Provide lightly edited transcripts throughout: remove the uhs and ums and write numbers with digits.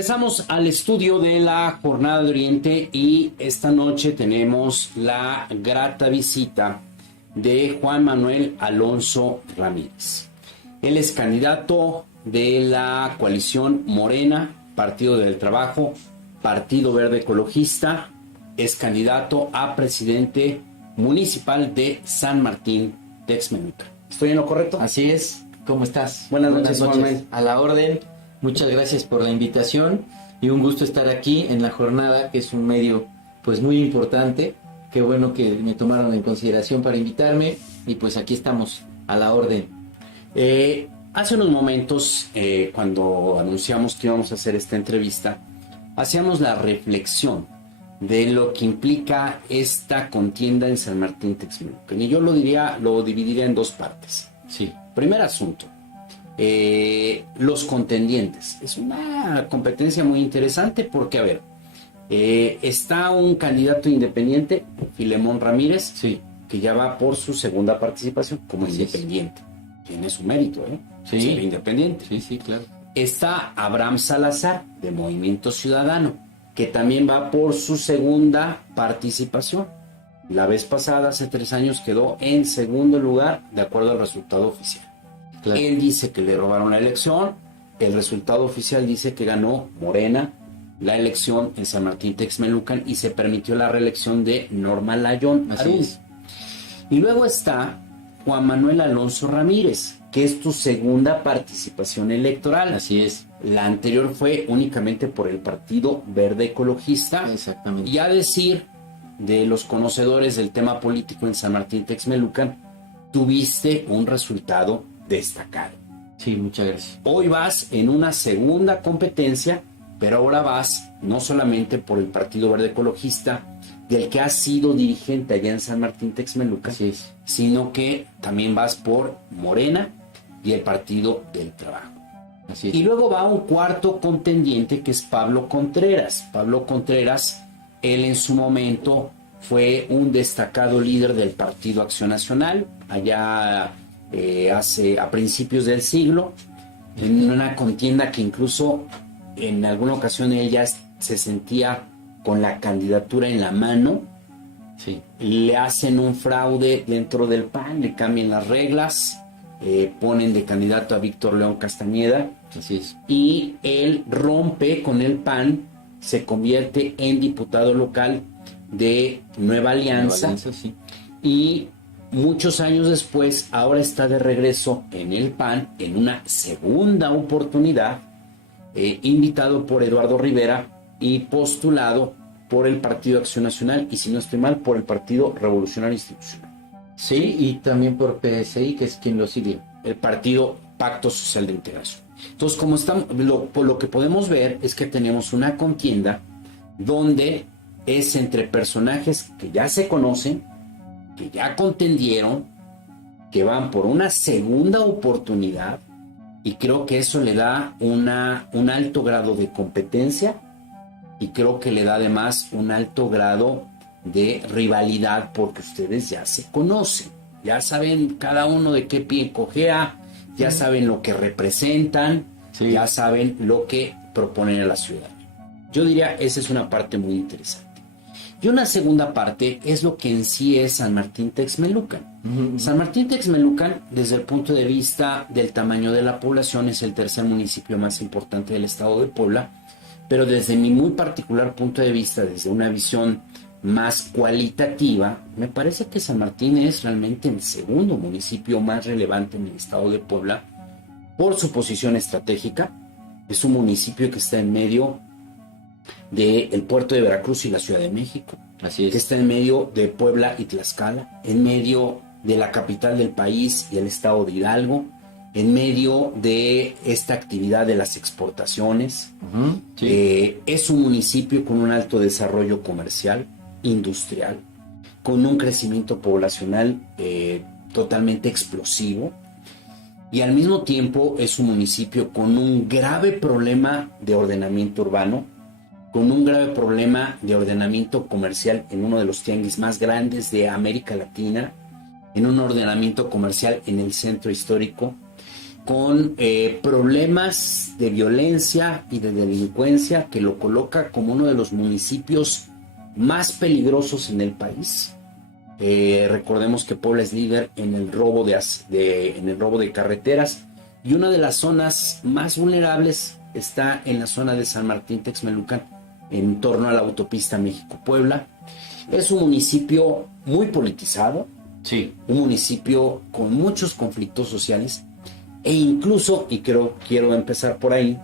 Regresamos al estudio de la Jornada de Oriente y esta noche tenemos la grata visita de Juan Manuel Alonso Ramírez. Él es candidato de la coalición Morena, Partido del Trabajo, Partido Verde Ecologista. Es candidato a presidente municipal de San Martín Texmelucan. ¿Estoy en lo correcto? Así es. ¿Cómo estás? Buenas noches, Juan Manuel. A la orden. Muchas gracias por la invitación y un gusto estar aquí en la jornada, que es un medio pues muy importante. Qué bueno que me tomaron en consideración para invitarme y pues aquí estamos a la orden. Hace unos momentos, cuando anunciamos que íbamos a hacer esta entrevista, hacíamos la reflexión de lo que implica esta contienda en San Martín Texmelucan. Y yo lo dividiría en dos partes. Sí. Primer asunto. Los contendientes. Es una competencia muy interesante porque, a ver, está un candidato independiente, Filemón Ramírez, Sí. que ya va por su segunda participación como Así independiente. Tiene su mérito, Sí. Ser independiente. Sí, claro. Está Abraham Salazar, de Movimiento Ciudadano, que también va por su segunda participación. La vez pasada, hace 3 años, quedó en segundo lugar, de acuerdo al resultado oficial. Claro. Él dice que le robaron la elección, el resultado oficial dice que ganó Morena la elección en San Martín Texmelucan y se permitió la reelección de Norma Layón Así Arún. es. Y luego está Juan Manuel Alonso Ramírez, que es tu segunda participación electoral. Así es. La anterior fue únicamente por el Partido Verde Ecologista. Exactamente. Y a decir de los conocedores del tema político en San Martín Texmelucan, tuviste un resultado destacado. Sí, muchas gracias. Hoy vas en una segunda competencia, pero ahora vas no solamente por el Partido Verde Ecologista, del que has sido dirigente allá en San Martín Texmelucan, Así es. sino que también vas por Morena y el Partido del Trabajo. Así es. Y luego va un cuarto contendiente que es Pablo Contreras. Pablo Contreras, él en su momento fue un destacado líder del Partido Acción Nacional, allá a principios del siglo, en una contienda que incluso en alguna ocasión él ya se sentía con la candidatura en la mano. Sí. Le hacen un fraude dentro del PAN, le cambian las reglas, ponen de candidato a Víctor León Castañeda Así es. y él rompe con el PAN, se convierte en diputado local de Nueva Alianza, Sí. y muchos años después ahora está de regreso en el PAN en una segunda oportunidad, invitado por Eduardo Rivera y postulado por el Partido Acción Nacional y, si no estoy mal, por el Partido Revolucionario Institucional. Sí, y también por PSI, que es quien lo sigue. El Partido Pacto Social de Integración. Entonces, como estamos, por lo que podemos ver es que tenemos una contienda donde es entre personajes que ya se conocen, que ya contendieron, que van por una segunda oportunidad, y creo que eso le da un alto grado de competencia y creo que le da además un alto grado de rivalidad porque ustedes ya se conocen, ya saben cada uno de qué pie cojea, ya saben lo que representan, Sí. ya saben lo que proponen a la ciudadanía. Yo diría, esa es una parte muy interesante. Y una segunda parte es lo que en sí es San Martín Texmelucan. San Martín Texmelucan, desde el punto de vista del tamaño de la población, es el tercer municipio más importante del estado de Puebla, pero desde mi muy particular punto de vista, desde una visión más cualitativa, me parece que San Martín es realmente el segundo municipio más relevante en el estado de Puebla por su posición estratégica. Es un municipio que está en medio del puerto de Veracruz y la Ciudad de México, Así es. que está en medio de Puebla y Tlaxcala, en medio de la capital del país y el estado de Hidalgo, en medio de esta actividad de las exportaciones. Sí. Es un municipio con un alto desarrollo comercial, industrial, con un crecimiento poblacional totalmente explosivo, y al mismo tiempo es un municipio con un grave problema de ordenamiento urbano, con un grave problema de ordenamiento comercial en uno de los tianguis más grandes de América Latina, en un ordenamiento comercial en el centro histórico, con problemas de violencia y de delincuencia que lo coloca como uno de los municipios más peligrosos en el país. Recordemos que Puebla es líder en el robo de carreteras, y una de las zonas más vulnerables está en la zona de San Martín Texmelucan, en torno a la autopista México-Puebla. Es un municipio muy politizado, Sí. un municipio con muchos conflictos sociales, e incluso, y quiero empezar por ahí,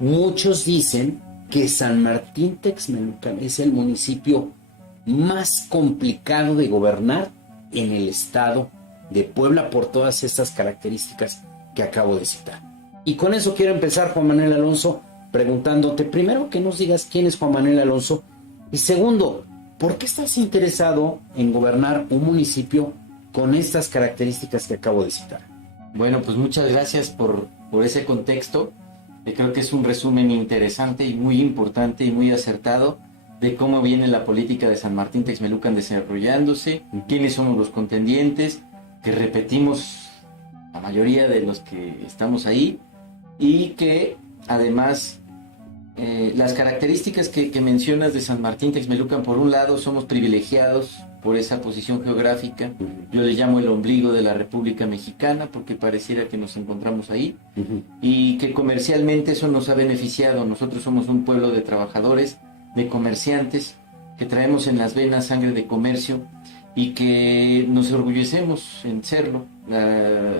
muchos dicen que San Martín Texmelucan es el municipio más complicado de gobernar en el estado de Puebla por todas estas características que acabo de citar. Y con eso quiero empezar, Juan Manuel Alonso, preguntándote primero que nos digas quién es Juan Manuel Alonso, y segundo, ¿por qué estás interesado en gobernar un municipio con estas características que acabo de citar? Bueno, pues muchas gracias por ese contexto. Creo que es un resumen interesante y muy importante y muy acertado de cómo viene la política de San Martín Texmelucan desarrollándose, quiénes somos los contendientes, que repetimos la mayoría de los que estamos ahí, y que además las características que mencionas de San Martín Texmelucan, por un lado somos privilegiados por esa posición geográfica, yo le llamo el ombligo de la República Mexicana porque pareciera que nos encontramos ahí, y que comercialmente eso nos ha beneficiado. Nosotros somos un pueblo de trabajadores, de comerciantes, que traemos en las venas sangre de comercio y que nos orgullecemos en serlo. La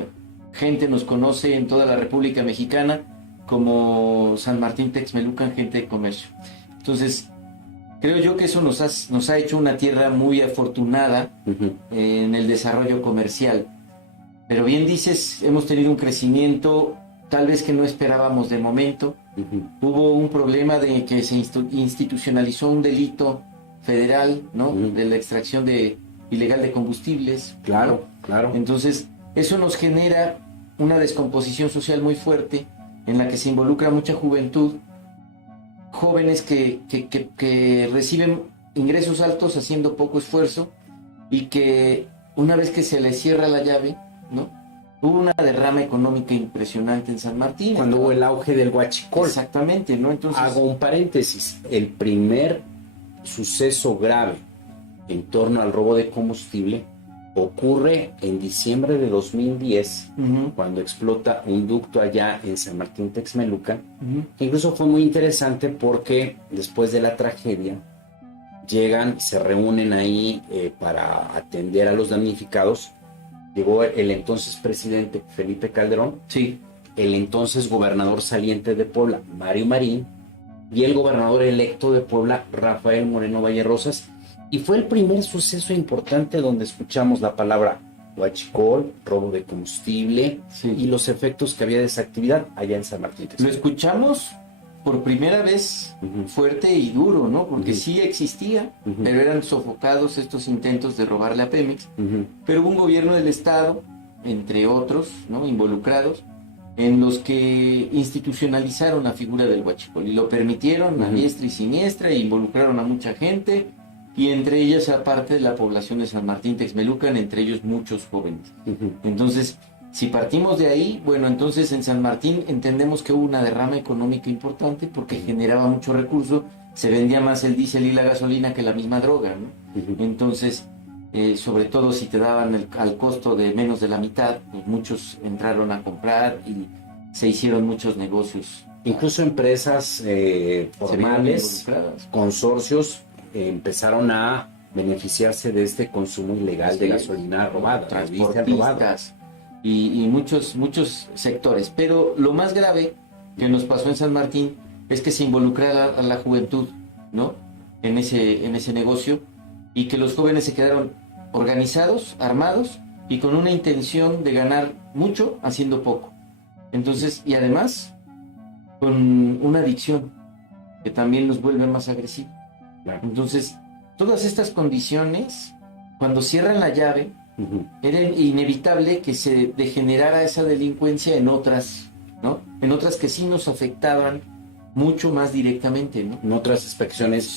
gente nos conoce en toda la República Mexicana como San Martín Texmelucan, gente de comercio. Entonces, creo yo que eso nos ha hecho una tierra muy afortunada en el desarrollo comercial. Pero bien dices, hemos tenido un crecimiento tal vez que no esperábamos de momento. Hubo un problema de que se institucionalizó un delito federal, ¿no? De la extracción ilegal de combustibles. Claro, ¿no? claro. Entonces, eso nos genera una descomposición social muy fuerte en la que se involucra mucha juventud, jóvenes que reciben ingresos altos haciendo poco esfuerzo, y que una vez que se les cierra la llave, ¿no? Hubo una derrama económica impresionante en San Martín. Cuando hubo el auge del huachicol. Exactamente, ¿no? Entonces, hago un paréntesis. El primer suceso grave en torno al robo de combustible ocurre en diciembre de 2010, cuando explota un ducto allá en San Martín Texmelucan. Incluso fue muy interesante porque después de la tragedia se reúnen ahí para atender a los damnificados. Llegó el entonces presidente Felipe Calderón, sí, el entonces gobernador saliente de Puebla, Mario Marín, y el gobernador electo de Puebla, Rafael Moreno Vallerosas, y fue el primer suceso importante donde escuchamos la palabra huachicol, robo de combustible, y los efectos que había de esa actividad allá en San Martín. Lo escuchamos por primera vez fuerte y duro, ¿no? Porque sí existía, pero eran sofocados estos intentos de robarle a Pemex. Pero hubo un gobierno del estado, entre otros, ¿no? Involucrados, en los que institucionalizaron la figura del huachicol y lo permitieron a diestra y siniestra, e involucraron a mucha gente, y entre ellas a parte de la población de San Martín Texmelucan, entre ellos muchos jóvenes. Entonces, si partimos de ahí, bueno, entonces en San Martín entendemos que hubo una derrama económica importante porque generaba mucho recurso, se vendía más el diésel y la gasolina que la misma droga, ¿no? Entonces, sobre todo si te daban al costo de menos de la mitad, pues muchos entraron a comprar y se hicieron muchos negocios. Incluso empresas formales, consorcios, empezaron a beneficiarse de este consumo ilegal de gasolina robada, transportistas y muchos sectores. Pero lo más grave que nos pasó en San Martín es que se involucrara a la juventud, ¿no? En ese negocio, y que los jóvenes se quedaron organizados, armados y con una intención de ganar mucho haciendo poco. Entonces, y además con una adicción que también los vuelve más agresivos. Entonces, todas estas condiciones, cuando cierran la llave, era inevitable que se degenerara esa delincuencia en otras, ¿no? En otras que sí nos afectaban mucho más directamente, ¿no? En otras expresiones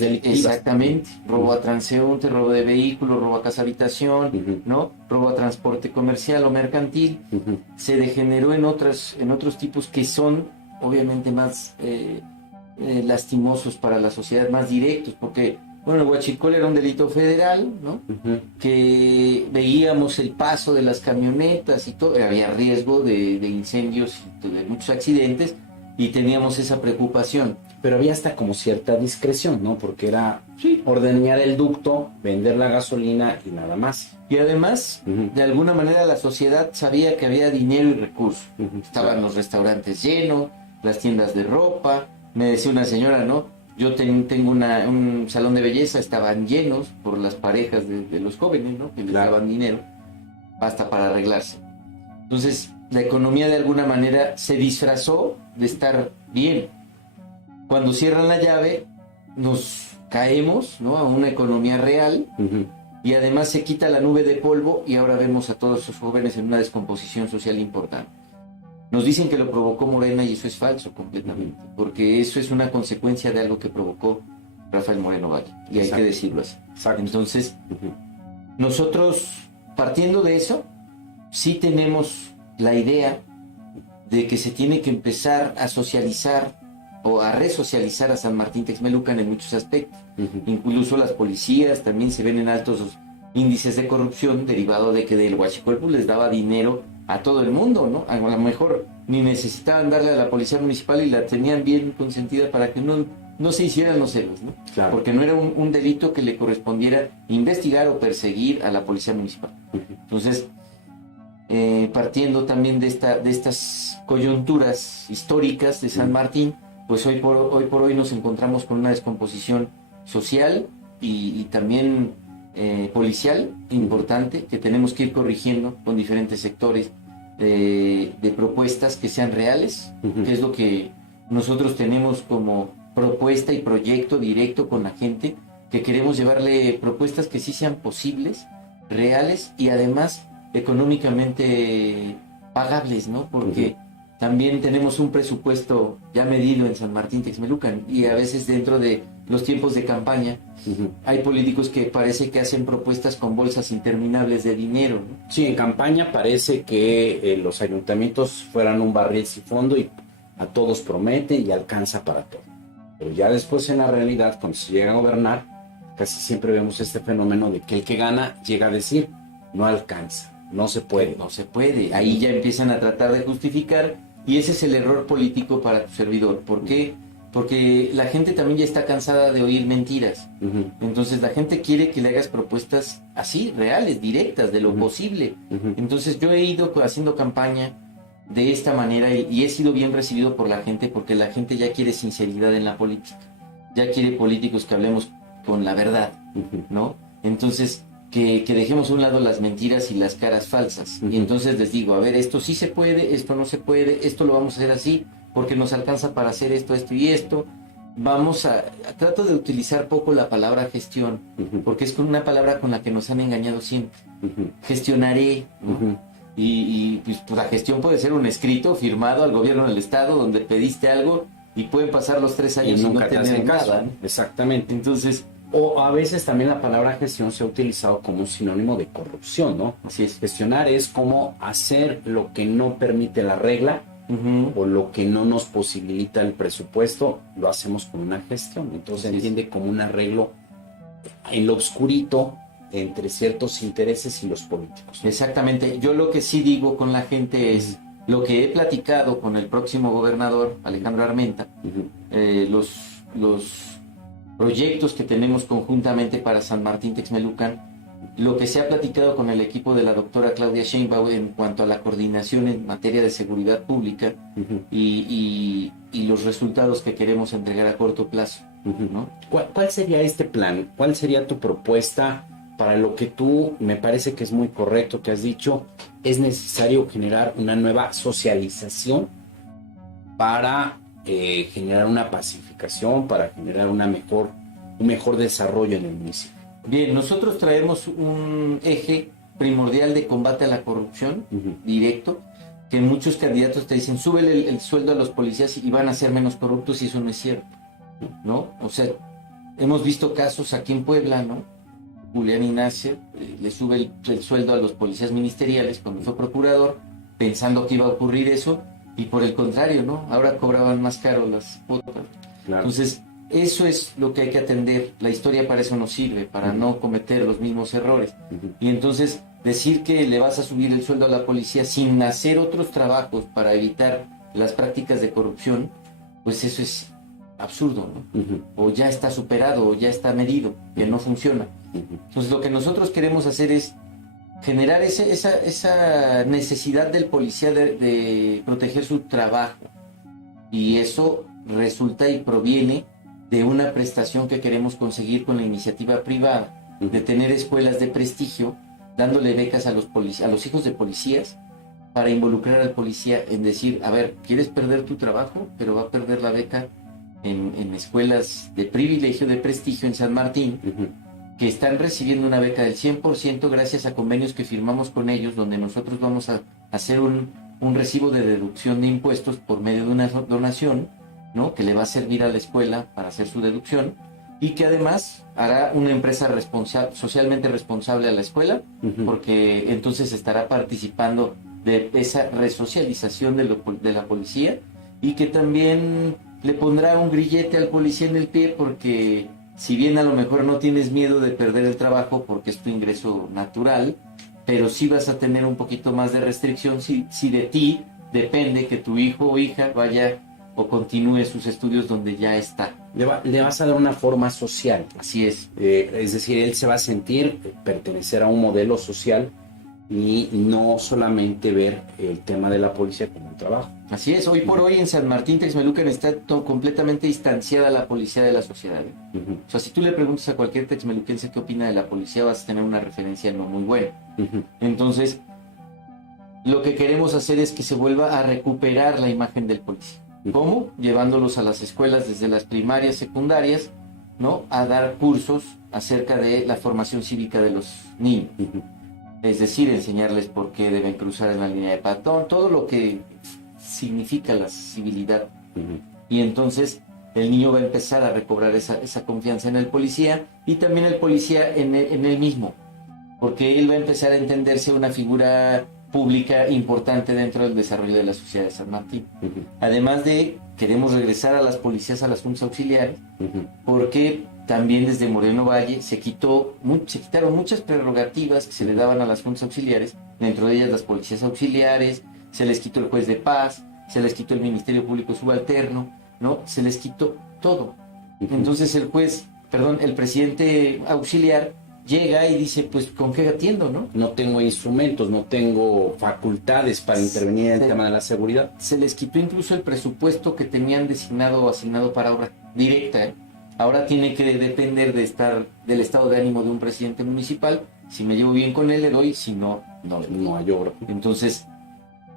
delictivas. Exactamente, robo a transeúnte, robo de vehículo, robo a casa habitación, ¿no? Robo a transporte comercial o mercantil, se degeneró en otros tipos que son obviamente más lastimosos para la sociedad, más directos, porque, bueno, el huachicol era un delito federal, ¿no? Que veíamos el paso de las camionetas y todo, había riesgo de incendios y de muchos accidentes, y teníamos esa preocupación. Pero había hasta como cierta discreción, ¿no? Porque era ordeñar el ducto, vender la gasolina y nada más. Y además, de alguna manera la sociedad sabía que había dinero y recursos. Estaban los restaurantes llenos, las tiendas de ropa. Me decía una señora, ¿no? Yo tengo un salón de belleza, estaban llenos por las parejas de los jóvenes, ¿no? Que les daban dinero hasta para arreglarse. Entonces, la economía de alguna manera se disfrazó de estar bien. Cuando cierran la llave, nos caemos, ¿no?, a una economía real, y además se quita la nube de polvo y ahora vemos a todos esos jóvenes en una descomposición social importante. Nos dicen que lo provocó Morena y eso es falso completamente, porque eso es una consecuencia de algo que provocó Rafael Moreno Valle, y hay que decirlo así. Entonces, nosotros, partiendo de eso, sí tenemos la idea de que se tiene que empezar a socializar o a resocializar a San Martín Texmelucan en muchos aspectos. Incluso las policías también se ven en altos índices de corrupción derivado de que del huachicol les daba dinero a todo el mundo, ¿no? A lo mejor ni necesitaban darle a la policía municipal y la tenían bien consentida para que no se hicieran los celos, ¿no? Claro. Porque no era un delito que le correspondiera investigar o perseguir a la policía municipal. Entonces, partiendo también de estas coyunturas históricas de San Martín, pues hoy por hoy nos encontramos con una descomposición social y también policial importante que tenemos que ir corrigiendo con diferentes sectores de propuestas que sean reales, que es lo que nosotros tenemos como propuesta y proyecto directo con la gente, que queremos llevarle propuestas que sí sean posibles, reales y además económicamente pagables, ¿no? Porque también tenemos un presupuesto ya medido en San Martín Texmelucan y a veces dentro de los tiempos de campaña hay políticos que parece que hacen propuestas con bolsas interminables de dinero, ¿no? Sí, en campaña parece que los ayuntamientos fueran un barril sin fondo y a todos promete y alcanza para todo. Pero ya después en la realidad, cuando se llega a gobernar, casi siempre vemos este fenómeno de que el que gana llega a decir, no alcanza. No se puede. No se puede. Ahí ya empiezan a tratar de justificar y ese es el error político para tu servidor. ¿Por qué? Porque la gente también ya está cansada de oír mentiras. Entonces la gente quiere que le hagas propuestas así, reales, directas, de lo posible. Entonces yo he ido haciendo campaña de esta manera y he sido bien recibido por la gente porque la gente ya quiere sinceridad en la política. Ya quiere políticos que hablemos con la verdad, ¿no? Entonces que dejemos a un lado las mentiras y las caras falsas. Y entonces les digo, a ver, esto sí se puede, esto no se puede, esto lo vamos a hacer así, porque nos alcanza para hacer esto, esto y esto. Trato de utilizar poco la palabra gestión, porque es una palabra con la que nos han engañado siempre. Gestionaré, ¿no? Y pues la gestión puede ser un escrito firmado al gobierno del estado donde pediste algo y pueden pasar los 3 años y nunca no tener nada, ¿no? Exactamente. Entonces, o a veces también la palabra gestión se ha utilizado como un sinónimo de corrupción, ¿no? Así es. Gestionar es como hacer lo que no permite la regla o lo que no nos posibilita el presupuesto, lo hacemos con una gestión. Entonces se entiende como un arreglo en lo oscurito entre ciertos intereses y los políticos, ¿no? Exactamente. Yo lo que sí digo con la gente es lo que he platicado con el próximo gobernador, Alejandro Armenta, los proyectos que tenemos conjuntamente para San Martín Texmelucan, lo que se ha platicado con el equipo de la doctora Claudia Sheinbaum en cuanto a la coordinación en materia de seguridad pública y los resultados que queremos entregar a corto plazo, ¿no? ¿Cuál sería este plan? ¿Cuál sería tu propuesta para lo que tú, me parece que es muy correcto que has dicho, es necesario generar una nueva socialización para generar una pacificación, para generar un mejor desarrollo en el municipio? Bien, nosotros traemos un eje primordial de combate a la corrupción directo, que muchos candidatos te dicen, súbele el sueldo a los policías y van a ser menos corruptos, y eso no es cierto, ¿no? O sea, hemos visto casos aquí en Puebla, ¿no? Julián Ignacio le sube el sueldo a los policías ministeriales cuando fue procurador, pensando que iba a ocurrir eso, y por el contrario, ¿no? Ahora cobraban más caro las cuotas. Claro. Entonces, eso es lo que hay que atender. La historia para eso nos sirve, para no cometer los mismos errores. Y entonces, decir que le vas a subir el sueldo a la policía sin hacer otros trabajos para evitar las prácticas de corrupción, pues eso es absurdo, ¿no? O ya está superado, o ya está medido, que no funciona. Entonces, lo que nosotros queremos hacer es generar esa necesidad del policía de proteger su trabajo. Y eso resulta y proviene de una prestación que queremos conseguir con la iniciativa privada, de tener escuelas de prestigio, dándole becas a los hijos de policías, para involucrar al policía en decir, a ver, ¿quieres perder tu trabajo? Pero va a perder la beca en escuelas de privilegio, de prestigio en San Martín, que están recibiendo una beca del 100% gracias a convenios que firmamos con ellos, donde nosotros vamos a hacer un recibo de deducción de impuestos por medio de una donación, ¿no? Que le va a servir a la escuela para hacer su deducción, y que además hará una empresa socialmente responsable a la escuela, porque entonces estará participando de esa resocialización de la policía, y que también le pondrá un grillete al policía en el pie, porque si bien a lo mejor no tienes miedo de perder el trabajo porque es tu ingreso natural, pero sí vas a tener un poquito más de restricción si de ti depende que tu hijo o hija vaya o continúe sus estudios donde ya está. Le vas a dar una forma social. Así es. Es decir, él se va a sentir pertenecer a un modelo social y no solamente ver el tema de la policía como un trabajo. Así es. Hoy por hoy en San Martín Texmelucan está completamente distanciada la policía de la sociedad. O sea, si tú le preguntas a cualquier texmeluquense qué opina de la policía, vas a tener una referencia no muy buena. Entonces, lo que queremos hacer es que se vuelva a recuperar la imagen del policía. ¿Cómo? Llevándolos a las escuelas desde las primarias, secundarias, ¿no? A dar cursos acerca de la formación cívica de los niños. Es decir, enseñarles por qué deben cruzar en la línea de peatón, todo lo que significa la civilidad. Y entonces el niño va a empezar a recobrar esa confianza en el policía, y también el policía en él mismo, porque él va a empezar a entenderse una figura pública importante dentro del desarrollo de la sociedad de San Martín. Además de, queremos regresar a las policías a las juntas auxiliares, porque también desde Moreno Valle se quitaron muchas prerrogativas que se le daban a las juntas auxiliares, dentro de ellas las policías auxiliares, se les quitó el juez de paz, se les quitó el Ministerio Público Subalterno, ¿no? Se les quitó todo. Entonces el presidente auxiliar llega y dice, pues, ¿con qué atiendo, no? No tengo instrumentos, no tengo facultades para intervenir en el tema de la seguridad. Se les quitó incluso el presupuesto que tenían asignado para obra directa, ¿eh? Ahora tiene que depender del estado de ánimo de un presidente municipal. Si me llevo bien con él, le doy; si no, no hay obra. Entonces,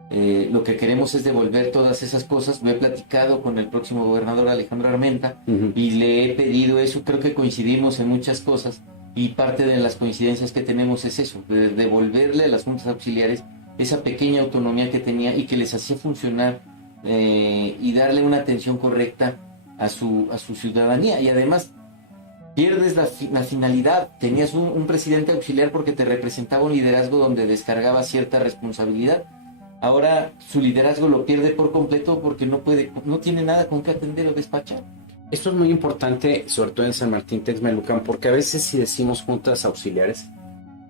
lo que queremos es devolver todas esas cosas. Lo he platicado con el próximo gobernador, Alejandro Armenta, y le he pedido eso. Creo que coincidimos en muchas cosas, y parte de las coincidencias que tenemos es eso, de devolverle a las juntas auxiliares esa pequeña autonomía que tenía y que les hacía funcionar, y darle una atención correcta a su ciudadanía. Y además pierdes la finalidad. Tenías un presidente auxiliar porque te representaba un liderazgo donde descargaba cierta responsabilidad. Ahora su liderazgo lo pierde por completo porque no tiene nada con qué atender o despachar. Esto es muy importante, sobre todo en San Martín Texmelucan, porque a veces si decimos juntas auxiliares,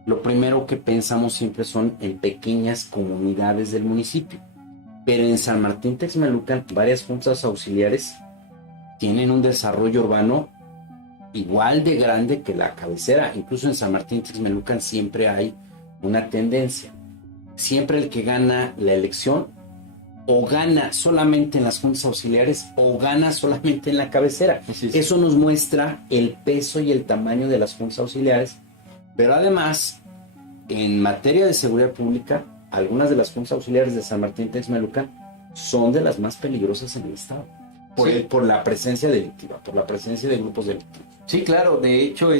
lo primero que pensamos siempre son en pequeñas comunidades del municipio. Pero en San Martín Texmelucan, varias juntas auxiliares tienen un desarrollo urbano igual de grande que la cabecera. Incluso en San Martín Texmelucan siempre hay una tendencia. Siempre el que gana la elección o gana solamente en las juntas auxiliares o gana solamente en la cabecera. Eso nos muestra el peso y el tamaño de las juntas auxiliares. Pero además, en materia de seguridad pública, algunas de las juntas auxiliares de San Martín Texmelucan son de las más peligrosas en el estado. Por la presencia delictiva, por la presencia de grupos delictivos. Sí, claro. De hecho,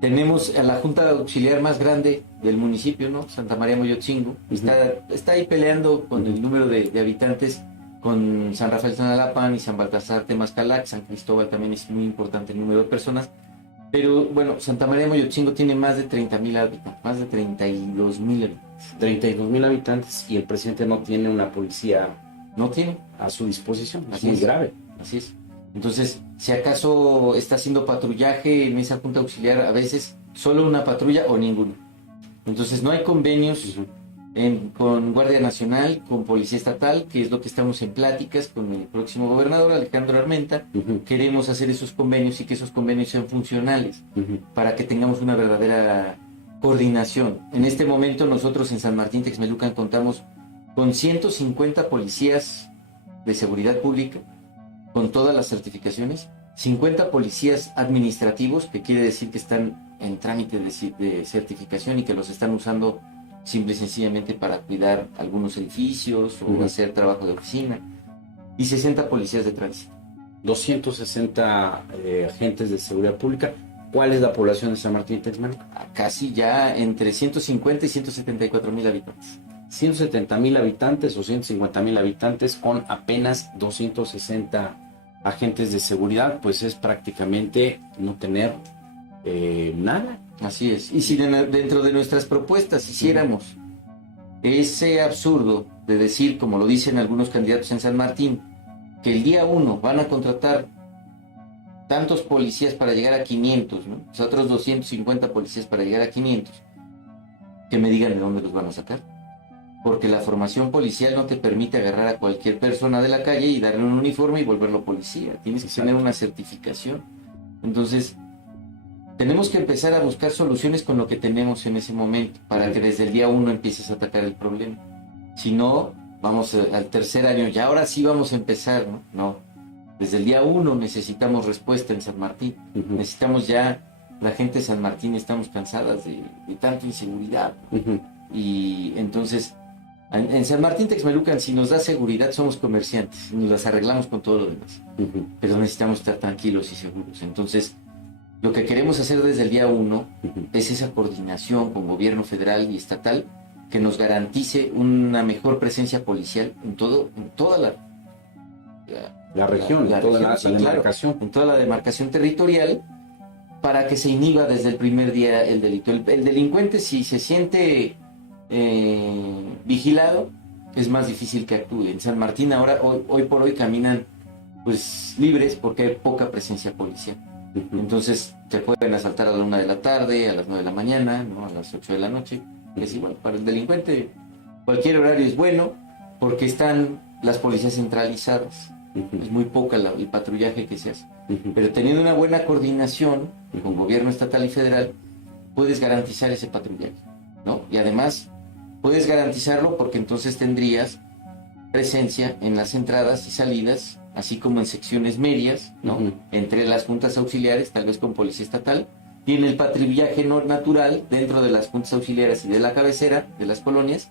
Tenemos a la junta auxiliar más grande del municipio, ¿no? Santa María Moyotzingo. Está ahí peleando con el número de habitantes con San Rafael Tonalá y San Baltasar Temascalac. San Cristóbal también es muy importante el número de personas. Pero bueno, Santa María Moyotzingo tiene más de 30,000 habitantes, más de 32,000 habitantes. 32,000 habitantes y el presidente no tiene una policía No tiene. a su disposición. Así Es muy es. grave. Así es. Entonces, si acaso está haciendo patrullaje en esa junta auxiliar, a veces solo una patrulla o ninguna. Entonces, no hay convenios con Guardia Nacional, con Policía Estatal, que es lo que estamos en pláticas con el próximo gobernador, Alejandro Armenta. Queremos hacer esos convenios y que esos convenios sean funcionales para que tengamos una verdadera coordinación. En este momento, nosotros en San Martín Texmelucan contamos con 150 policías de seguridad pública, con todas las certificaciones, 50 policías administrativos, que quiere decir que están en trámite de certificación y que los están usando simple y sencillamente para cuidar algunos edificios o hacer trabajo de oficina, y 60 policías de tránsito. 260 agentes de seguridad pública. ¿Cuál es la población de San Martín Texmelucan? Casi ya entre 150 y 174,000 habitantes. 170,000 habitantes o 150,000 habitantes con apenas 260 agentes de seguridad, pues es prácticamente no tener nada. Así es. Y si dentro de nuestras propuestas hiciéramos ese absurdo de decir, como lo dicen algunos candidatos en San Martín, que el día 1 van a contratar tantos policías para llegar a 500, ¿no? O sea, otros 250 policías para llegar a 500, que me digan de dónde los van a sacar. Porque la formación policial no te permite agarrar a cualquier persona de la calle y darle un uniforme y volverlo policía. Tienes que tener una certificación. Entonces, tenemos que empezar a buscar soluciones con lo que tenemos en ese momento, para que desde el día 1 empieces a atacar el problema. Si no, vamos al tercer año, ya ahora sí vamos a empezar, ¿no? No. Desde el día 1 necesitamos respuesta en San Martín. Necesitamos ya, la gente de San Martín estamos cansadas de tanta inseguridad. Y entonces, en San Martín Texmelucan, si nos da seguridad, somos comerciantes, nos las arreglamos con todo lo demás. Pero necesitamos estar tranquilos y seguros. Entonces, lo que queremos hacer desde el día 1 es esa coordinación con gobierno federal y estatal que nos garantice una mejor presencia policial en toda la región, en toda la demarcación. En toda la demarcación territorial, para que se inhiba desde el primer día el delito. El delincuente, si se siente vigilado, es más difícil que actúe. En San Martín ahora, hoy por hoy, caminan pues libres porque hay poca presencia policial. Entonces te pueden asaltar a la 1 de la tarde, a las 9 de la mañana, ¿no? A las 8 de la noche. Es igual, para el delincuente cualquier horario es bueno porque están las policías centralizadas. Es muy poca el patrullaje que se hace. Pero teniendo una buena coordinación con gobierno estatal y federal, puedes garantizar ese patrullaje, ¿no? Y además puedes garantizarlo porque entonces tendrías presencia en las entradas y salidas, así como en secciones medias, ¿no? Entre las juntas auxiliares, tal vez con policía estatal, y en el patrullaje natural dentro de las juntas auxiliares y de la cabecera de las colonias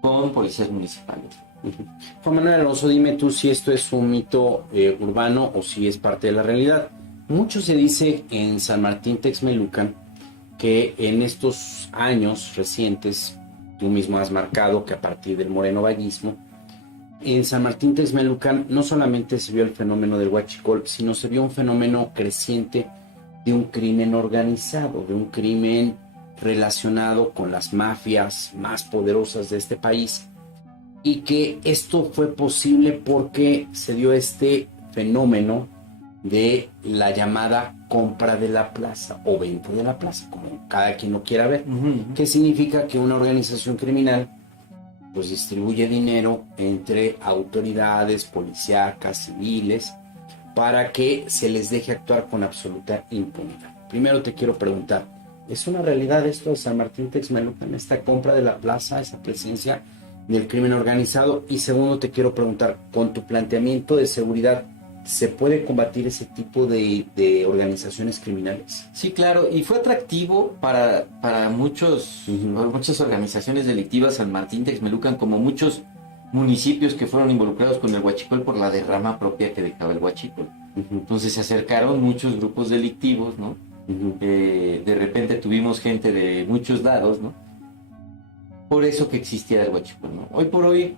con policías municipales. Juan Manuel Alonso, dime tú si esto es un mito urbano o si es parte de la realidad. Mucho se dice en San Martín Texmelucan que en estos años recientes, tú mismo has marcado que a partir del morenovallismo, en San Martín Texmelucan no solamente se vio el fenómeno del huachicol, sino se vio un fenómeno creciente de un crimen organizado, de un crimen relacionado con las mafias más poderosas de este país, y que esto fue posible porque se dio este fenómeno de la llamada compra de la plaza o venta de la plaza, como cada quien lo quiera ver. ¿Qué significa? Que una organización criminal pues distribuye dinero entre autoridades policíacas, civiles, para que se les deje actuar con absoluta impunidad. Primero te quiero preguntar, ¿es una realidad esto de San Martín Texmelucan, esta compra de la plaza, esa presencia del crimen organizado? Y segundo te quiero preguntar, con tu planteamiento de seguridad, ¿se puede combatir ese tipo de organizaciones criminales? Sí, claro, y fue atractivo para muchas organizaciones delictivas San Martín Texmelucan, como muchos municipios que fueron involucrados con el huachicol por la derrama propia que dejaba el huachicol. Entonces se acercaron muchos grupos delictivos, ¿no? De repente tuvimos gente de muchos lados, ¿no? Por eso que existía el huachicol, ¿no? Hoy por hoy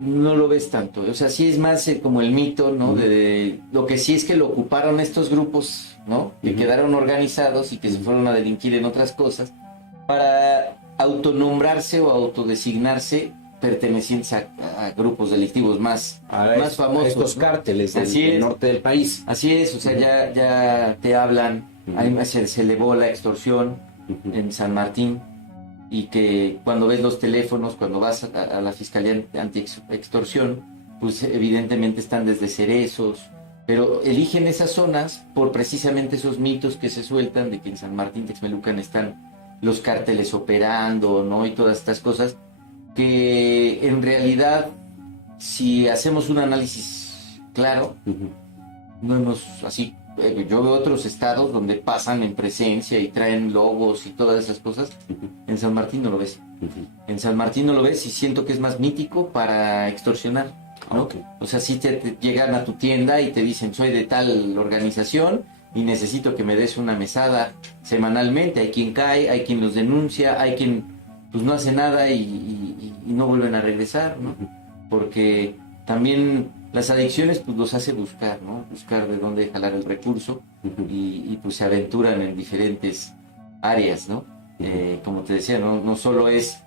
no lo ves tanto, o sea, sí es más como el mito, ¿no? De lo que sí es que lo ocuparon estos grupos, ¿no? Que quedaron organizados y que se fueron a delinquir en otras cosas para autonombrarse o autodesignarse pertenecientes a grupos delictivos más famosos. Estos cárteles del norte del país. Así es, o sea, ya te hablan, se elevó la extorsión en San Martín, y que cuando ves los teléfonos, cuando vas a la Fiscalía Anti-Extorsión, pues evidentemente están desde Cerezos, pero eligen esas zonas por precisamente esos mitos que se sueltan de que en San Martín Texmelucan están los cárteles operando, ¿no? Y todas estas cosas que en realidad, si hacemos un análisis claro, no hemos así. Yo veo otros estados donde pasan en presencia y traen logos y todas esas cosas. En San Martín no lo ves. En San Martín no lo ves y siento que es más mítico para extorsionar, ¿no? O sea, si te llegan a tu tienda y te dicen, soy de tal organización y necesito que me des una mesada semanalmente. Hay quien cae, hay quien los denuncia, hay quien pues no hace nada y no vuelven a regresar, ¿no? Porque también las adicciones pues los hace buscar, ¿no? Buscar de dónde jalar el recurso y pues se aventuran en diferentes áreas, ¿no? Como te decía, no solo es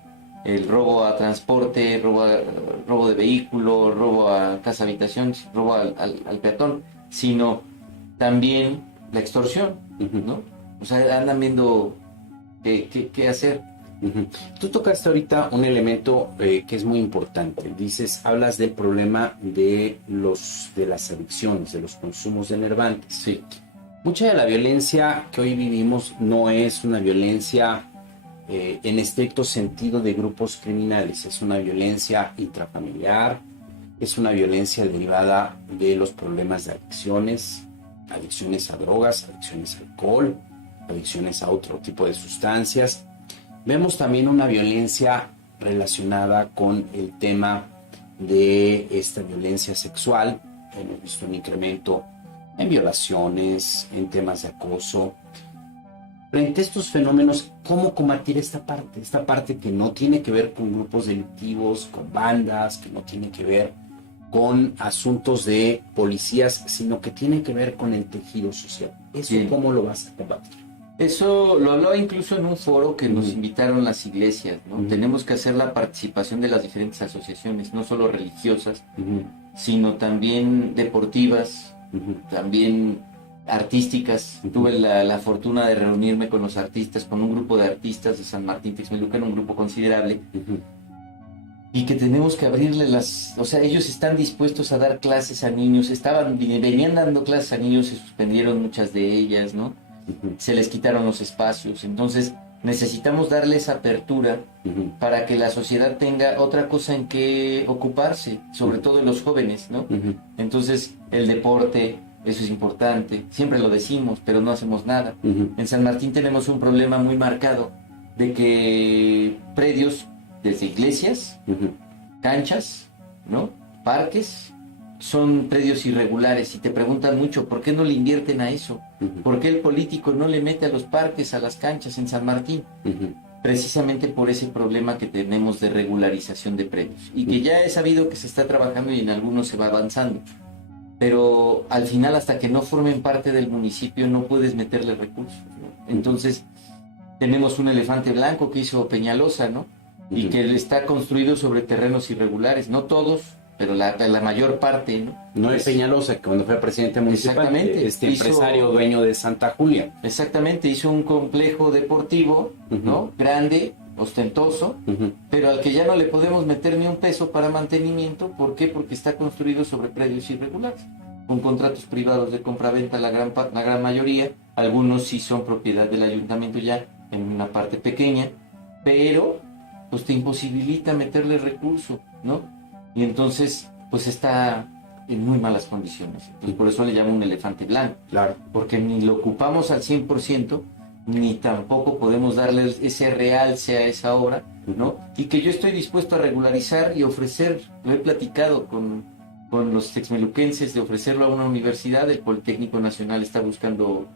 el robo a transporte, robo de vehículo, robo a casa habitación, robo al peatón, sino también la extorsión, ¿no? O sea, andan viendo qué hacer. Tú tocaste ahorita un elemento que es muy importante. Hablas del problema de las adicciones, de los consumos de enervantes. Sí. Mucha de la violencia que hoy vivimos no es una violencia en estricto sentido de grupos criminales, es una violencia intrafamiliar, es una violencia derivada de los problemas de adicciones a drogas, adicciones a alcohol, adicciones a otro tipo de sustancias. Vemos también una violencia relacionada con el tema de esta violencia sexual. Hemos visto un incremento en violaciones, en temas de acoso. Frente a estos fenómenos, ¿cómo combatir esta parte? Esta parte que no tiene que ver con grupos delictivos, con bandas, que no tiene que ver con asuntos de policías, sino que tiene que ver con el tejido social. ¿Eso Bien. cómo lo vas a combatir? Eso lo hablaba incluso en un foro que nos invitaron las iglesias, ¿no? Tenemos que hacer la participación de las diferentes asociaciones, no solo religiosas, sino también deportivas, también artísticas. Tuve la fortuna de reunirme con los artistas, con un grupo de artistas de San Martín Texmelucan, un grupo considerable, y que tenemos que abrirle o sea, ellos están dispuestos a dar clases a niños, venían dando clases a niños, se suspendieron muchas de ellas, ¿no? Se les quitaron los espacios, entonces necesitamos darles apertura para que la sociedad tenga otra cosa en que ocuparse, sobre todo los jóvenes, ¿no? Entonces el deporte, eso es importante, siempre lo decimos, pero no hacemos nada. En San Martín tenemos un problema muy marcado de que predios desde iglesias, canchas, ¿no? Parques, son predios irregulares y te preguntan mucho, ¿por qué no le invierten a eso? ¿Por qué el político no le mete a los parques, a las canchas en San Martín? Precisamente por ese problema que tenemos de regularización de predios y que ya he sabido que se está trabajando y en algunos se va avanzando, pero al final hasta que no formen parte del municipio no puedes meterle recursos, ¿no? Entonces tenemos un elefante blanco que hizo Peñalosa, ¿no? Y que está construido sobre terrenos irregulares, no todos, pero la mayor parte, ¿no? No es Peñalosa, que cuando fue presidente municipal, exactamente, empresario dueño de Santa Julia. Exactamente, hizo un complejo deportivo, ¿no? Grande, ostentoso, pero al que ya no le podemos meter ni un peso para mantenimiento. ¿Por qué? Porque está construido sobre predios irregulares, con contratos privados de compraventa la gran mayoría. Algunos sí son propiedad del ayuntamiento ya, en una parte pequeña, pero pues te imposibilita meterle recurso, ¿no? Y entonces, pues está en muy malas condiciones. Entonces, por eso le llamo un elefante blanco. Claro. Porque ni lo ocupamos al 100%, ni tampoco podemos darle ese realce a esa obra, ¿no? Y que yo estoy dispuesto a regularizar y ofrecer, lo he platicado con los texmeluquenses, de ofrecerlo a una universidad. El Politécnico Nacional está buscando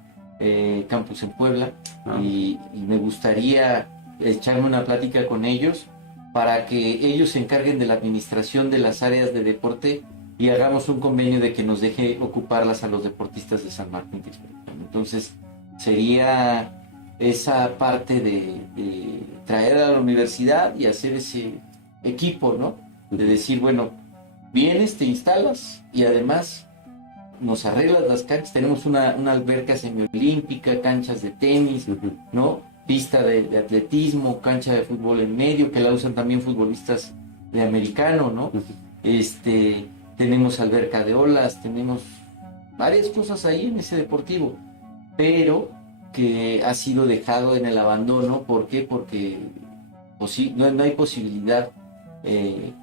campus en Puebla, Ah. y me gustaría echarme una plática con ellos para que ellos se encarguen de la administración de las áreas de deporte y hagamos un convenio de que nos deje ocuparlas a los deportistas de San Martín Texmelucan. Entonces sería esa parte de traer a la universidad y hacer ese equipo, ¿no? De decir, bueno, vienes, te instalas y además nos arreglas las canchas. Tenemos una alberca semiolímpica, canchas de tenis, ¿no? Pista de atletismo, cancha de fútbol en medio, que la usan también futbolistas de americano, ¿no? Tenemos alberca de olas, tenemos varias cosas ahí en ese deportivo, pero que ha sido dejado en el abandono. ¿Por qué? Porque no hay posibilidad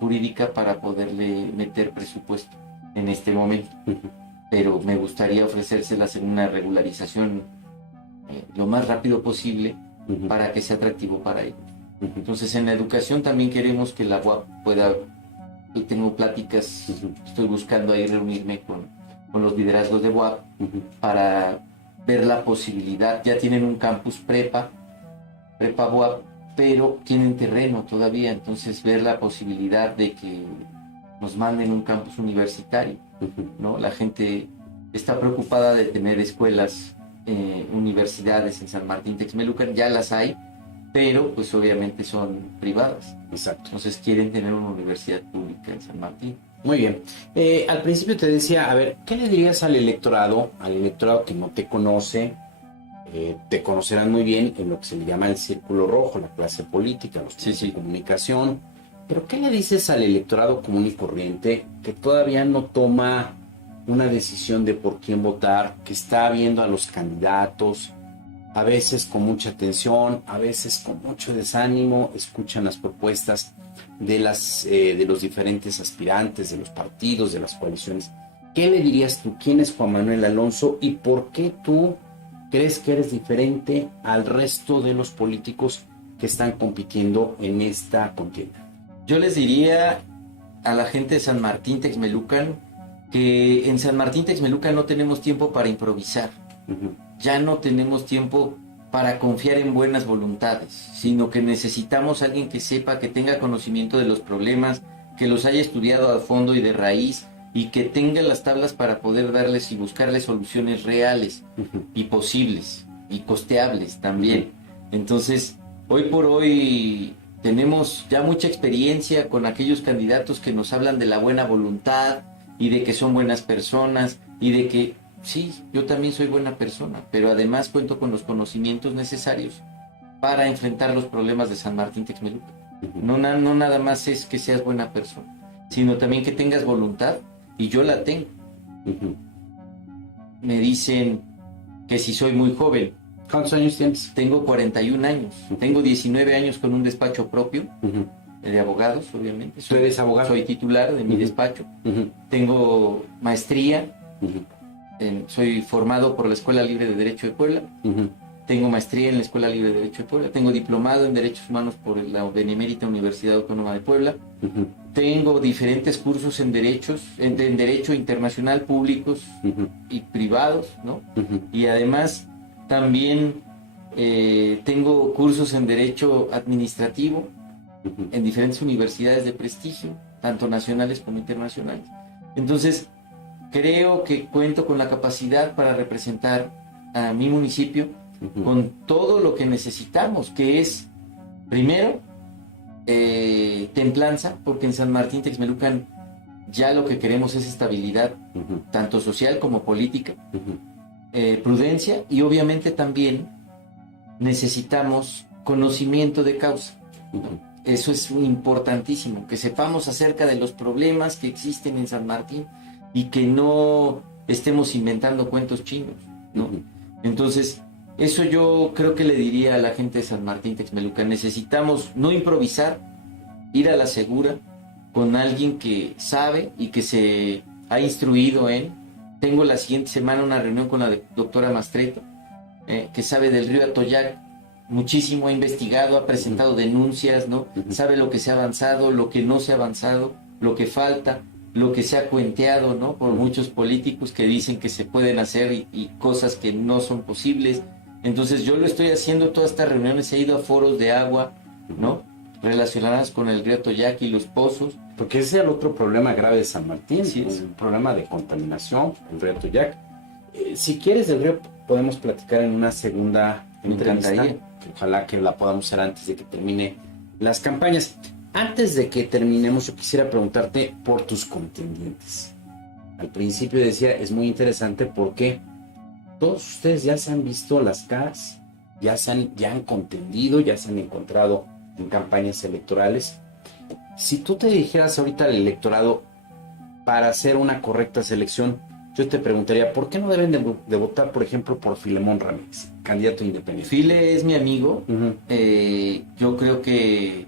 jurídica para poderle meter presupuesto en este momento. Pero me gustaría ofrecérselas en una regularización lo más rápido posible para que sea atractivo para ellos. Entonces, en la educación también queremos que la UAP pueda. Yo tengo pláticas, estoy buscando ahí reunirme con los liderazgos de UAP para ver la posibilidad. Ya tienen un campus prepa UAP, pero tienen terreno todavía, entonces ver la posibilidad de que nos manden un campus universitario, ¿no? La gente está preocupada de tener escuelas, universidades en San Martín Texmelucan, ya las hay, pero pues obviamente son privadas. Exacto. Entonces quieren tener una universidad pública en San Martín. Muy bien. Al principio te decía, a ver, ¿qué le dirías al electorado que no te conoce? Te conocerán muy bien en lo que se le llama el círculo rojo, la clase política, los medios de comunicación. Pero ¿qué le dices al electorado común y corriente que todavía no toma una decisión de por quién votar, que está viendo a los candidatos, a veces con mucha atención, a veces con mucho desánimo, escuchan las propuestas de los diferentes aspirantes, de los partidos, de las coaliciones? ¿Qué le dirías tú? ¿Quién es Juan Manuel Alonso y por qué tú crees que eres diferente al resto de los políticos que están compitiendo en esta contienda? Yo les diría a la gente de San Martín Texmelucan que en San Martín Texmelucan no tenemos tiempo para improvisar. Ya no tenemos tiempo para confiar en buenas voluntades, sino que necesitamos a alguien que sepa, que tenga conocimiento de los problemas, que los haya estudiado a fondo y de raíz, y que tenga las tablas para poder darles y buscarles soluciones reales y posibles y costeables también. Entonces, hoy por hoy tenemos ya mucha experiencia con aquellos candidatos que nos hablan de la buena voluntad y de que son buenas personas y de que sí, yo también soy buena persona, pero además cuento con los conocimientos necesarios para enfrentar los problemas de San Martín Texmelucan. No nada más es que seas buena persona, sino también que tengas voluntad, y yo la tengo. Me dicen que si soy muy joven. ¿Cuántos años tienes? Tengo 41 años. Tengo 19 años con un despacho propio, de abogados, obviamente. ¿Tú eres abogado? Soy titular de mi despacho. Tengo maestría. Soy formado por la Escuela Libre de Derecho de Puebla. Tengo maestría en la Escuela Libre de Derecho de Puebla. Tengo diplomado en Derechos Humanos por la Benemérita Universidad Autónoma de Puebla. Tengo diferentes cursos en Derecho Internacional, públicos y privados, ¿no? Y además también tengo cursos en Derecho Administrativo en diferentes universidades de prestigio, tanto nacionales como internacionales. Entonces, creo que cuento con la capacidad para representar a mi municipio con todo lo que necesitamos, que es, primero, templanza, porque en San Martín Texmelucan ya lo que queremos es estabilidad, tanto social como política, prudencia, y obviamente también necesitamos conocimiento de causa. Eso es importantísimo, que sepamos acerca de los problemas que existen en San Martín y que no estemos inventando cuentos chinos, ¿no? Entonces, eso yo creo que le diría a la gente de San Martín Texmelucan. Necesitamos no improvisar, ir a la segura con alguien que sabe y que se ha instruido en. Tengo la siguiente semana una reunión con la doctora Mastreto, que sabe del río Atoyac muchísimo, ha investigado, ha presentado denuncias, ¿no? Sabe lo que se ha avanzado, lo que no se ha avanzado, lo que falta, lo que se ha cuenteado, ¿no? Por muchos políticos que dicen que se pueden hacer y cosas que no son posibles. Entonces yo lo estoy haciendo, todas estas reuniones, he ido a foros de agua, ¿no? Relacionadas con el río Toyac y los pozos. Porque ese es el otro problema grave de San Martín, Sí, es un problema de contaminación, el río Toyac. Si quieres del río, podemos platicar en una segunda entrevista. Ojalá que la podamos hacer antes de que termine las campañas. Antes de que terminemos, yo quisiera preguntarte por tus contendientes. Al principio decía, es muy interesante porque todos ustedes ya se han visto las caras, ya han contendido, ya se han encontrado en campañas electorales. Si tú te dirigieras ahorita al electorado para hacer una correcta selección, yo te preguntaría, ¿por qué no deben de votar, por ejemplo, por Filemón Ramírez, candidato independiente? File es mi amigo. Yo creo que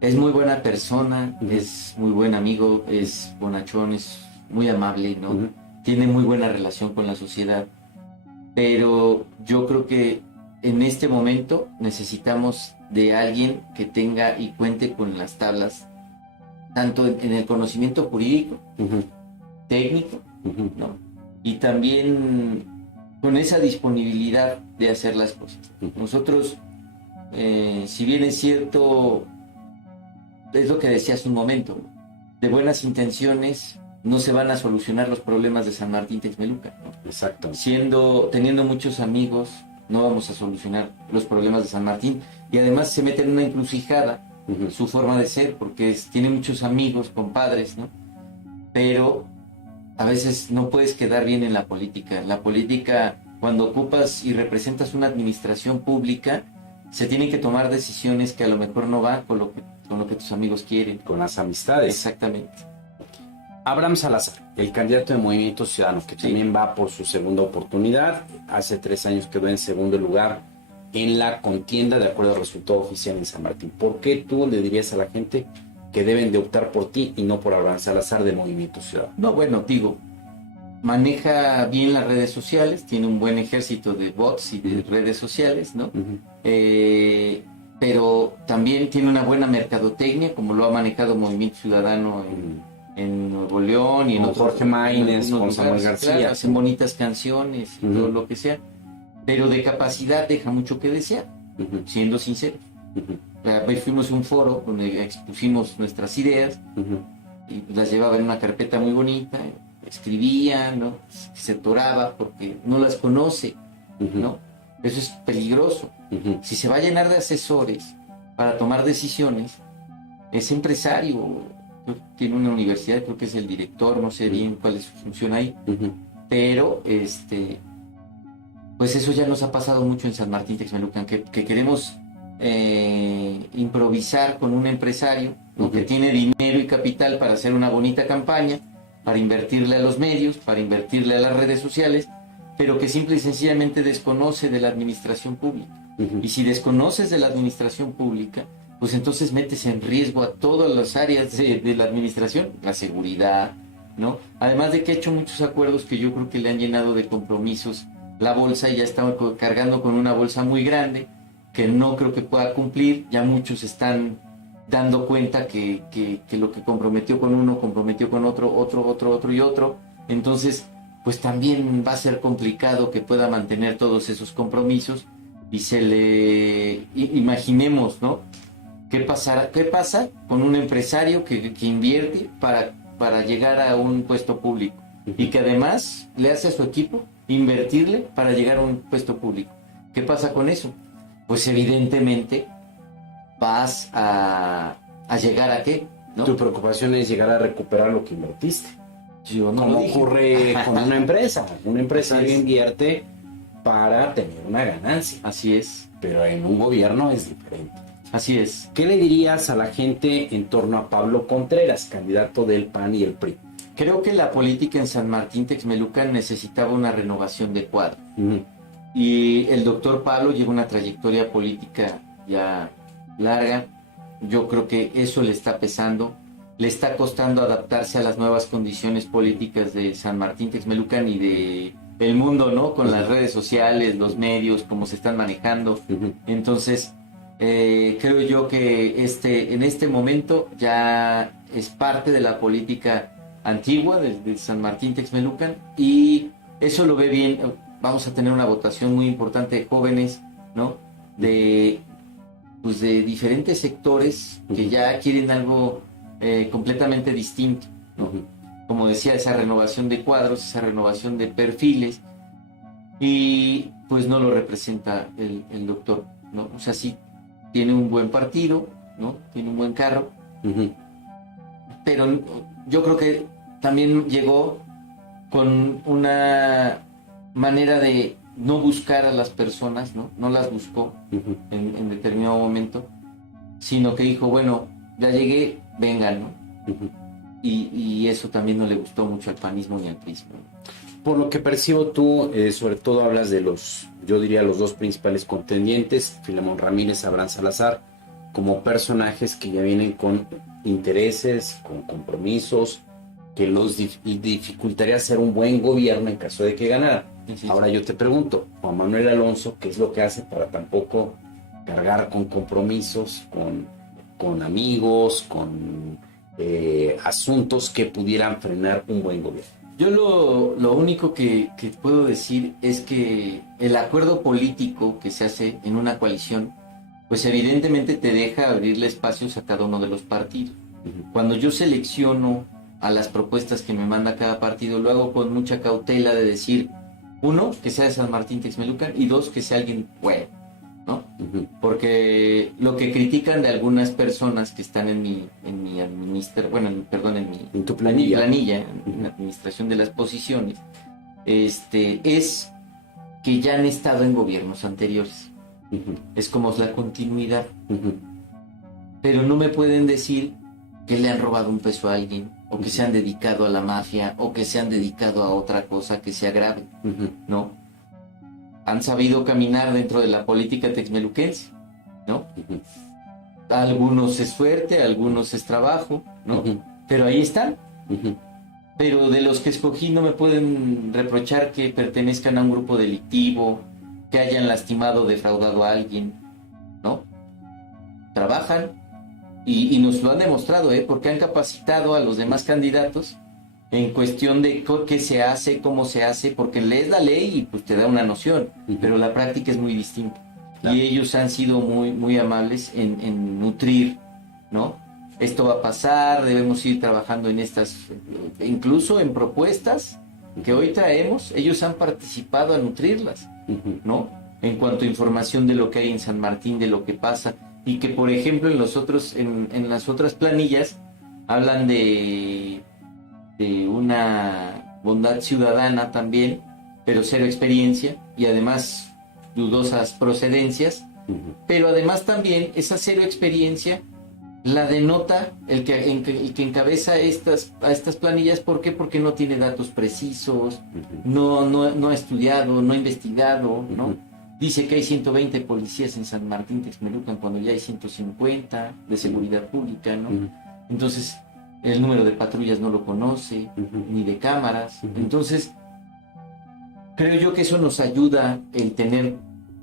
es muy buena persona, es muy buen amigo, es bonachón, es muy amable, ¿no? Tiene muy buena relación con la sociedad. Pero yo creo que en este momento necesitamos de alguien que tenga y cuente con las tablas, tanto en el conocimiento jurídico, técnico, ¿no? Y también con esa disponibilidad de hacer las cosas. Nosotros, si bien es cierto, es lo que decía hace un momento, ¿no? De buenas intenciones no se van a solucionar los problemas de San Martín Texmelucan, ¿no? Exacto. Teniendo muchos amigos, no vamos a solucionar los problemas de San Martín. Y además se mete en una encrucijada su forma de ser, porque tiene muchos amigos, compadres, ¿no? Pero a veces no puedes quedar bien en la política. La política, cuando ocupas y representas una administración pública, se tienen que tomar decisiones que a lo mejor no van con lo que tus amigos quieren. Con las amistades. Exactamente. Abraham Salazar, el candidato de Movimiento Ciudadano, que también va por su segunda oportunidad. Hace 3 años quedó en segundo lugar en la contienda, de acuerdo al resultado oficial en San Martín. ¿Por qué tú le dirías a la gente que deben de optar por ti y no por Abraham Salazar de Movimiento Ciudadano? No, bueno, digo, maneja bien las redes sociales, tiene un buen ejército de bots y de redes sociales, ¿no? Pero también tiene una buena mercadotecnia, como lo ha manejado Movimiento Ciudadano en Nuevo León y en otros, Jorge Maínez, con Samuel García. Claro, hacen bonitas canciones y todo lo que sea, pero de capacidad deja mucho que desear, siendo sinceros. Ahí fuimos a un foro donde expusimos nuestras ideas y las llevaba en una carpeta muy bonita, escribía, ¿no? Se atoraba porque no las conoce, ¿no? Eso es peligroso. Si se va a llenar de asesores para tomar decisiones, es empresario, tiene una universidad, creo que es el director, no sé bien cuál es su función ahí, pero pues eso ya nos ha pasado mucho en San Martín Texmelucan, que queremos improvisar con un empresario, ¿no? Que tiene dinero y capital para hacer una bonita campaña, para invertirle a los medios, para invertirle a las redes sociales, pero que simple y sencillamente desconoce de la administración pública. Y si desconoces de la administración pública, pues entonces metes en riesgo a todas las áreas de la administración, la seguridad, ¿no? Además de que ha hecho muchos acuerdos que yo creo que le han llenado de compromisos la bolsa, y ya está cargando con una bolsa muy grande que no creo que pueda cumplir. Ya muchos están dando cuenta que lo que comprometió con uno, comprometió con otro y otro. Entonces, pues también va a ser complicado que pueda mantener todos esos compromisos y imaginemos, ¿no? ¿Qué pasa con un empresario que invierte para llegar a un puesto público y que además le hace a su equipo invertirle para llegar a un puesto público? ¿Qué pasa con eso? Pues evidentemente vas a llegar a qué, ¿no? Tu preocupación es llegar a recuperar lo que invertiste. Yo no como lo dije. ocurre con una empresa. Una empresa invierte para tener una ganancia. Así es. Pero en un gobierno es diferente. Así es. ¿Qué le dirías a la gente en torno a Pablo Contreras, candidato del PAN y el PRI? Creo que la política en San Martín Texmelucan necesitaba una renovación de cuadro. Y el doctor Pablo lleva una trayectoria política ya larga. Yo creo que eso le está pesando. Le está costando adaptarse a las nuevas condiciones políticas de San Martín Texmelucan y del mundo, ¿no? Con las redes sociales, los medios, cómo se están manejando. Entonces, creo yo que en este momento ya es parte de la política antigua de San Martín Texmelucan, y eso lo ve bien. Vamos a tener una votación muy importante de jóvenes, ¿no? De diferentes sectores que ya quieren algo completamente distinto, ¿no? Como decía, esa renovación de cuadros, esa renovación de perfiles, y pues no lo representa el doctor, ¿no? O sea, sí tiene un buen partido, ¿no? Tiene un buen carro, pero yo creo que también llegó con una manera de no buscar a las personas, ¿no? No las buscó en determinado momento, sino que dijo, bueno, ya llegué, vengan, ¿no? Y eso también no le gustó mucho al panismo ni al prismo. Por lo que percibo tú, sobre todo hablas de yo diría los dos principales contendientes, Filemón Ramírez, Abraham Salazar, como personajes que ya vienen con intereses, con compromisos, que los dificultaría hacer un buen gobierno en caso de que ganara. Sí. Ahora yo te pregunto, Juan Manuel Alonso, ¿qué es lo que hace para tampoco cargar con compromisos, con amigos, con asuntos que pudieran frenar un buen gobierno? Yo lo único que puedo decir es que el acuerdo político que se hace en una coalición, pues evidentemente te deja abrirle espacios a cada uno de los partidos. Cuando yo selecciono a las propuestas que me manda cada partido, lo hago con mucha cautela de decir, uno, que sea de San Martín Texmelucan, y dos, que sea alguien bueno, ¿no? Porque lo que critican de algunas personas que están en mi planilla, en la administración de las posiciones, es que ya han estado en gobiernos anteriores. Es como la continuidad. Pero no me pueden decir que le han robado un peso a alguien, o que se han dedicado a la mafia, o que se han dedicado a otra cosa que sea grave, ¿no? Han sabido caminar dentro de la política texmeluquense, ¿no? Algunos es suerte, algunos es trabajo, ¿no? Pero ahí están. Pero de los que escogí no me pueden reprochar que pertenezcan a un grupo delictivo, que hayan lastimado o defraudado a alguien, ¿no? Trabajan y nos lo han demostrado, porque han capacitado a los demás candidatos en cuestión de qué se hace, cómo se hace, porque lees la ley y pues te da una noción, pero la práctica es muy distinta. Claro. Y ellos han sido muy, muy amables en nutrir, ¿no? Esto va a pasar, debemos ir trabajando en estas, incluso en propuestas que hoy traemos, ellos han participado a nutrirlas, ¿no? En cuanto a información de lo que hay en San Martín, de lo que pasa, y que por ejemplo en las otras planillas hablan de una bondad ciudadana también, pero cero experiencia y además dudosas procedencias, pero además también esa cero experiencia la denota el que encabeza a estas planillas. ¿Por qué? Porque no tiene datos precisos, no ha estudiado, no ha investigado, ¿no? Dice que hay 120 policías en San Martín Texmelucan cuando ya hay 150 de seguridad pública, ¿no? Entonces el número de patrullas no lo conoce, ni de cámaras. Entonces creo yo que eso nos ayuda el tener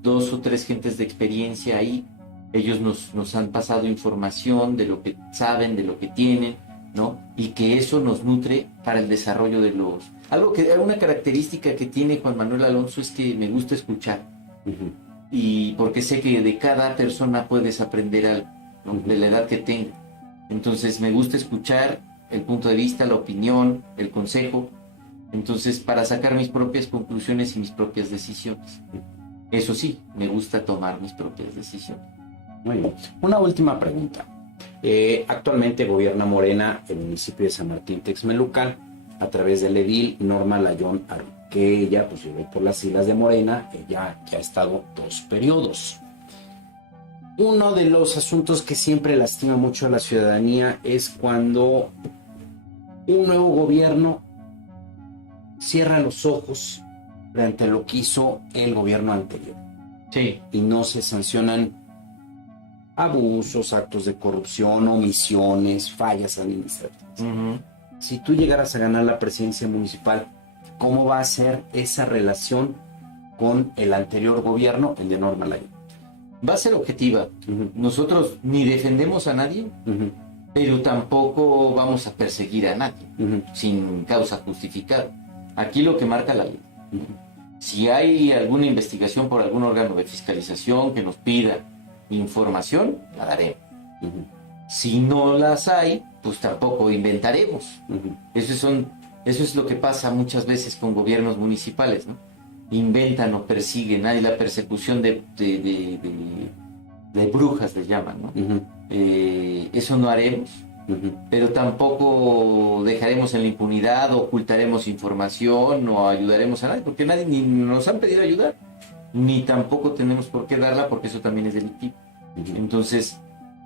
2 o 3 gentes de experiencia ahí. Ellos nos han pasado información de lo que saben, de lo que tienen, ¿no? Y que eso nos nutre para el desarrollo de una característica que tiene Juan Manuel Alonso es que me gusta escuchar. Y porque sé que de cada persona puedes aprender algo, ¿no? De la edad que tenga. Entonces me gusta escuchar el punto de vista, la opinión, el consejo. Entonces, para sacar mis propias conclusiones y mis propias decisiones. Eso sí, me gusta tomar mis propias decisiones. Muy bien. Una última pregunta. Actualmente gobierna Morena el municipio de San Martín Texmelucan a través del edil Norma Layón Aru, que ella pues llegó por las siglas de Morena, ella ya ha estado 2 periodos. Uno de los asuntos que siempre lastima mucho a la ciudadanía es cuando un nuevo gobierno cierra los ojos frente a lo que hizo el gobierno anterior. Sí. Y no se sancionan abusos, actos de corrupción, omisiones, fallas administrativas. Si tú llegaras a ganar la presidencia municipal, ¿cómo va a ser esa relación con el anterior gobierno, el de Norma Layón? Va a ser objetiva. Nosotros ni defendemos a nadie, pero tampoco vamos a perseguir a nadie sin causa justificada. Aquí lo que marca la ley. Si hay alguna investigación por algún órgano de fiscalización que nos pida información, la daremos. Si no las hay, pues tampoco inventaremos. Eso es lo que pasa muchas veces con gobiernos municipales, ¿no? Inventan o persiguen, hay la persecución de brujas, les llaman, ¿no? Eso no haremos, pero tampoco dejaremos en la impunidad o ocultaremos información o ayudaremos a nadie, porque nadie ni nos han pedido ayudar, ni tampoco tenemos por qué darla, porque eso también es delictivo. Entonces,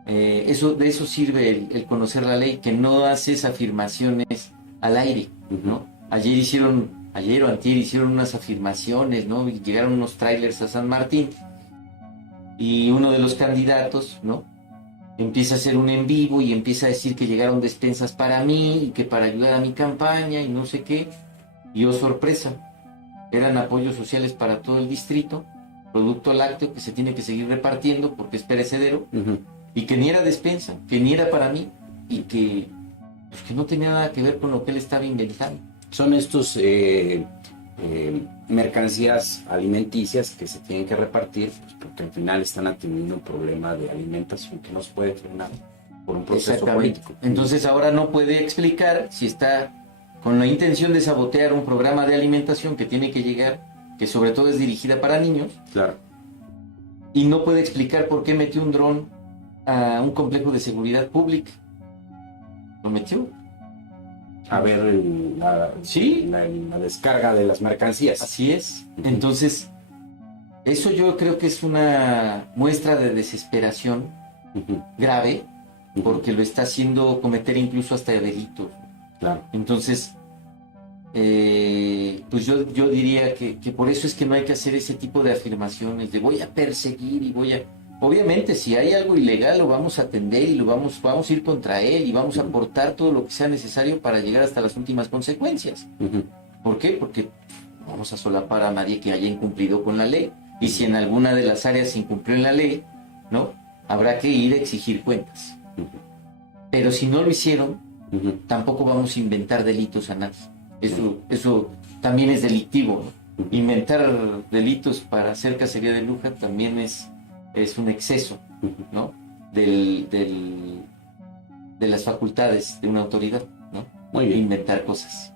de eso sirve el conocer la ley, que no haces afirmaciones al aire, ¿no? Ayer o antier hicieron unas afirmaciones, ¿no? Y llegaron unos trailers a San Martín y uno de los candidatos, ¿no? Empieza a hacer un en vivo y empieza a decir que llegaron despensas para mí y que para ayudar a mi campaña y no sé qué. Y oh sorpresa, eran apoyos sociales para todo el distrito, producto lácteo que se tiene que seguir repartiendo porque es perecedero, y que ni era despensa, que ni era para mí, y que no tenía nada que ver con lo que él estaba inventando. Son estos mercancías alimenticias que se tienen que repartir, pues, porque al final están atendiendo un problema de alimentación que no se puede frenar por un proceso político. Entonces ahora no puede explicar si está con la intención de sabotear un programa de alimentación que tiene que llegar, que sobre todo es dirigida para niños. Claro. Y no puede explicar por qué metió un dron a un complejo de seguridad pública. Lo metió a ver la descarga de las mercancías. Así es. Entonces, eso yo creo que es una muestra de desesperación grave, porque lo está haciendo cometer incluso hasta delitos. Claro. Entonces, pues yo diría que por eso es que no hay que hacer ese tipo de afirmaciones de voy a perseguir y voy a... Obviamente, si hay algo ilegal, lo vamos a atender y vamos a ir contra él y vamos a aportar todo lo que sea necesario para llegar hasta las últimas consecuencias. ¿Por qué? Porque no vamos a solapar a nadie que haya incumplido con la ley. Y si en alguna de las áreas se incumplió en la ley, ¿no? Habrá que ir a exigir cuentas. Pero si no lo hicieron, tampoco vamos a inventar delitos a nadie. Eso también es delictivo, ¿no? Inventar delitos para hacer cacería de bruja también es un exceso, ¿no? De las facultades de una autoridad, ¿no? Muy bien. Inventar cosas.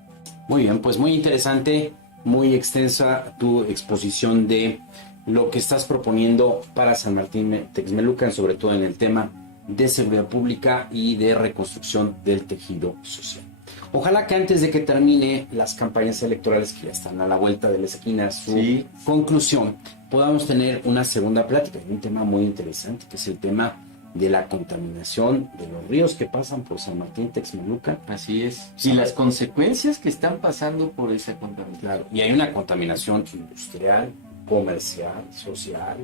Muy bien, pues muy interesante, muy extensa tu exposición de lo que estás proponiendo para San Martín Texmelucan, sobre todo en el tema de seguridad pública y de reconstrucción del tejido social. Ojalá que antes de que termine las campañas electorales, que ya están a la vuelta de la esquina, su conclusión, podamos tener una segunda plática de un tema muy interesante, que es el tema de la contaminación de los ríos que pasan por San Martín Texmelucan. Así es. Y las consecuencias que están pasando por esa contaminación. Claro. Y hay una contaminación industrial, comercial, social,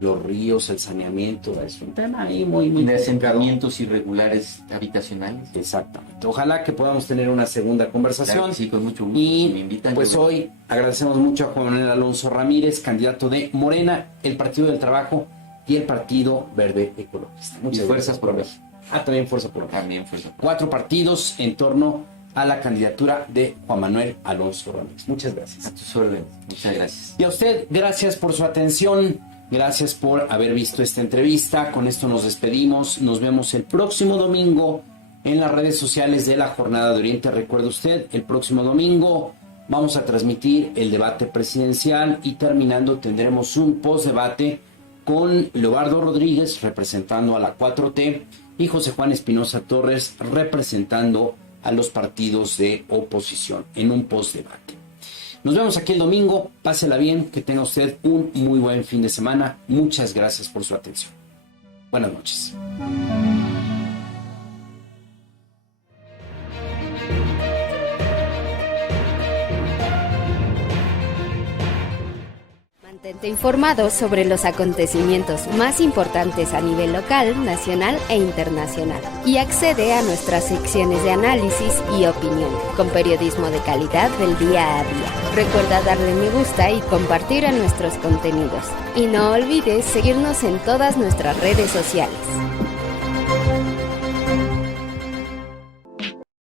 los ríos, el saneamiento, es un tema ahí muy de asentamientos irregulares habitacionales. Exactamente. Ojalá que podamos tener una segunda conversación. Claro, sí, con mucho gusto. Y si me invitan, pues hoy agradecemos mucho a Juan Manuel Alonso Ramírez, candidato de Morena, el Partido del Trabajo y el Partido Verde Ecologista. Muchas fuerzas por México. También Fuerza por México. También Fuerza por 4 partidos en torno a la candidatura de Juan Manuel Alonso Ramírez. Muchas gracias. A tus órdenes. Muchas gracias. Y a usted, gracias por su atención. Gracias por haber visto esta entrevista. Con esto nos despedimos. Nos vemos el próximo domingo en las redes sociales de la Jornada de Oriente. Recuerde usted, el próximo domingo vamos a transmitir el debate presidencial y terminando tendremos un postdebate con Leobardo Rodríguez representando a la 4T y José Juan Espinosa Torres representando a los partidos de oposición en un postdebate. Nos vemos aquí el domingo, pásela bien, que tenga usted un muy buen fin de semana. Muchas gracias por su atención. Buenas noches. Mantente informado sobre los acontecimientos más importantes a nivel local, nacional e internacional. Y accede a nuestras secciones de análisis y opinión, con periodismo de calidad del día a día. Recuerda darle me gusta y compartir a nuestros contenidos. Y no olvides seguirnos en todas nuestras redes sociales.